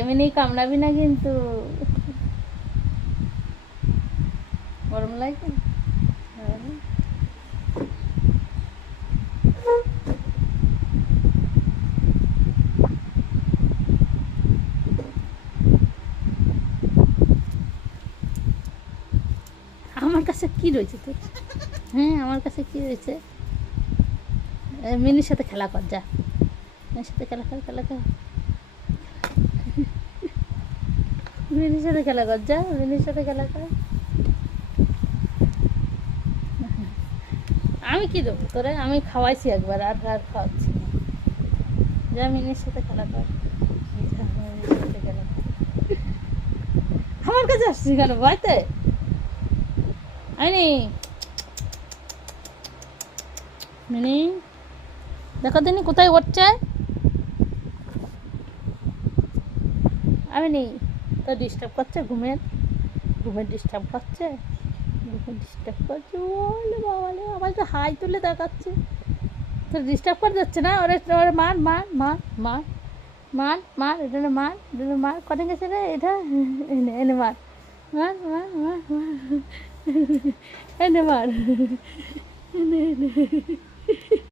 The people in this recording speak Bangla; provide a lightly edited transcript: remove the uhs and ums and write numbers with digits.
এমনি কামড়াবি না কিন্তু, গরম লাগে। আমার কাছে কি রয়েছে তোর? হ্যাঁ, আমার কাছে কি রয়েছে? মিনির সাথে খেলা কর, যা মিনির সাথে খেলা কর, খেলা কর, মিনির সাথে খেলা কর, যা মিনির সাথে খেলা কর। আমি কি দেবো তোরে? আমি খাওয়াইছি একবার, আর আর খাওয়াচ্ছি না। যা মিনির সাথে খেলা কর, যা মিনির সাথে খেলা কর। আমার কাছে আসছিস কেন ভয়তে? আইনি মিনি, দেখো দিনি কোথায় উঠছে। আমি নেই তো, ডিস্টার্ব করছে, ঘুমের ঘুমের ডিস্টার্ব করছে, ঘুমের ডিস্টার্ব করছে। বলে বাবালে, আমার তো হাই তুলে দেখাচ্ছে। তো ডিস্টার্ব করে যাচ্ছে না? ওরে ওরে মার মার মার মার মার মার, এটা মার, এটা মার, কনে গেছে রে এটা? এনে এনে মার, মার মার মার মার, এনে মার, এনে এনে